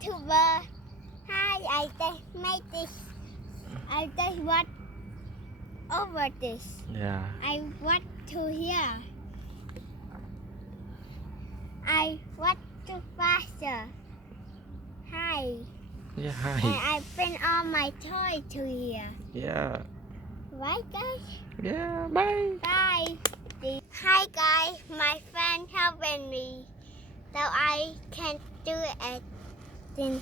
YouTuber. Hi, I make this. I just want over this. Yeah. I want to hear. I want to faster. Hi. Yeah, And hi. I bring all my toys to here. Yeah. Right, guys? Yeah, bye. Bye. Hi, guys. My friend helping me, so I can do it. Then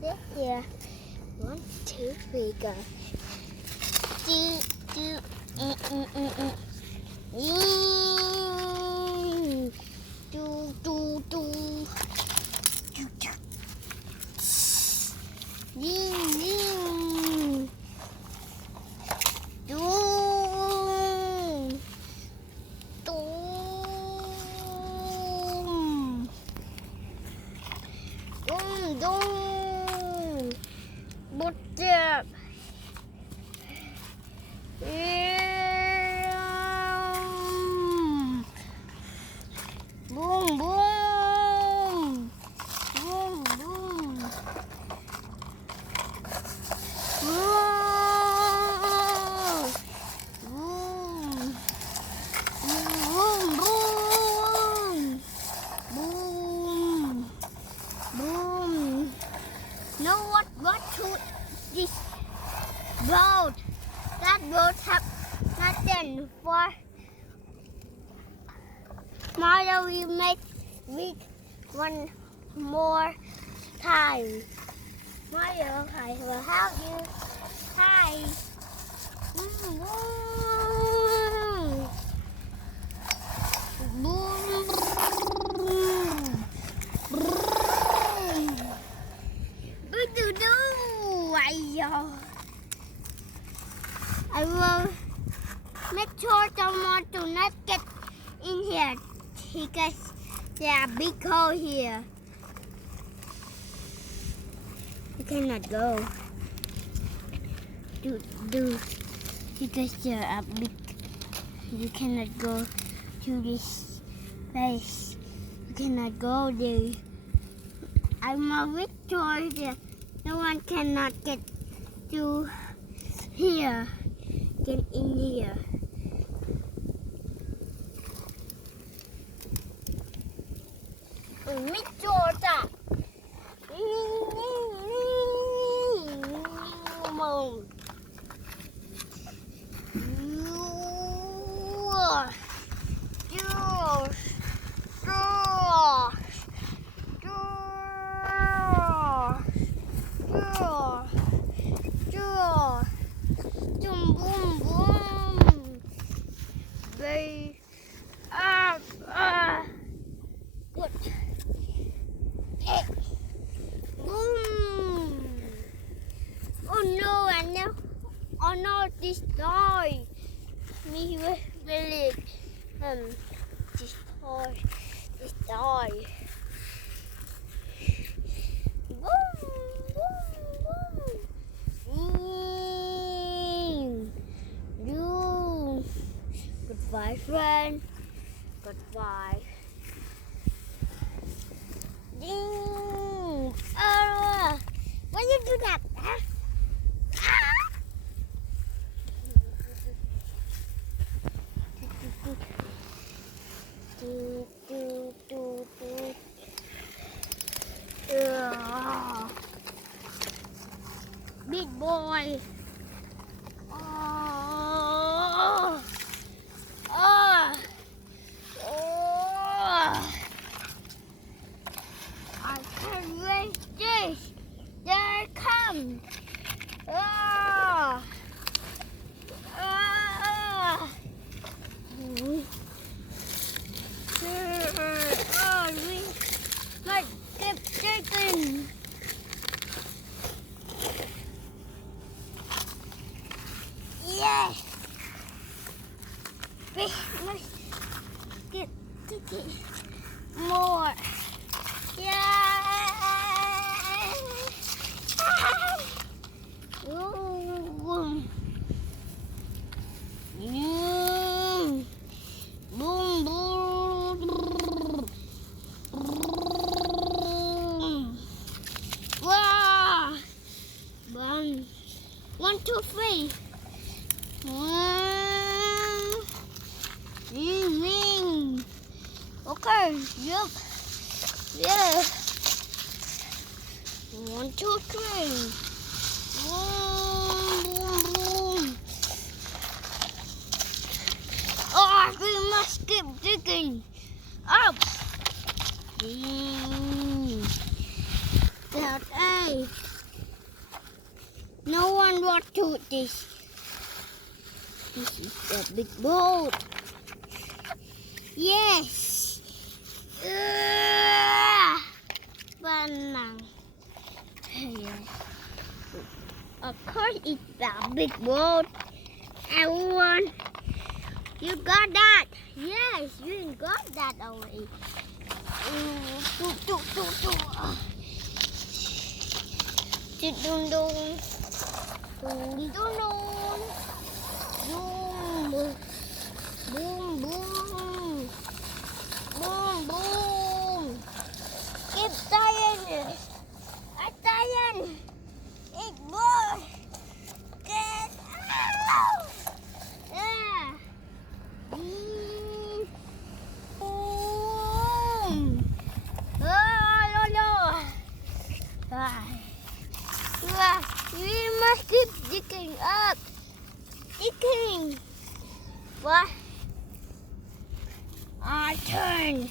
this here. 1, 2, 3, go. Do, do, do, do, do. Bulldozer. Boom, boom. Boom, boom. Boom. Boom, boom. Boom. Boom. Know what to this boat? That boat have nothing for tomorrow. We make with one more time. Mario, I will help you. Hi. Boom, boom. I will make sure someone do not get in here because there are big hole here. You cannot go. Do because there are big. You cannot go to this place. You cannot go there. I'm a Victoria. No one cannot get to here. Get in here. Victoria. Boom, boom. They are good. Boom. Oh no, I know. Oh no, destroy. Me really destroy. Boom, boom, boom. You. Goodbye, friend. Goodbye. Ding. Why you do that? Huh? Big boy. Oh. Oh. Oh. I can't wait this. There it comes. Oh. Oh. Oh, we might get chicken. Yes. We must get chicken more. Yeah. way. Ring. Okay, look. Yeah. 1, 2, 3. Boom, boom, boom. Oh, we must keep digging up. That A. No one wants to this. This is the big boat. Yes. Banang. Of course, it's the big boat. Everyone, you got that? Yes, you got that already. Dun dun dun. Dun dun dun. Boom. Boom boom. Boom boom. Keep tying. Tying. It more. Get out. Yeah. Boom. Oh, no. We must keep digging up. Digging. What? I turn.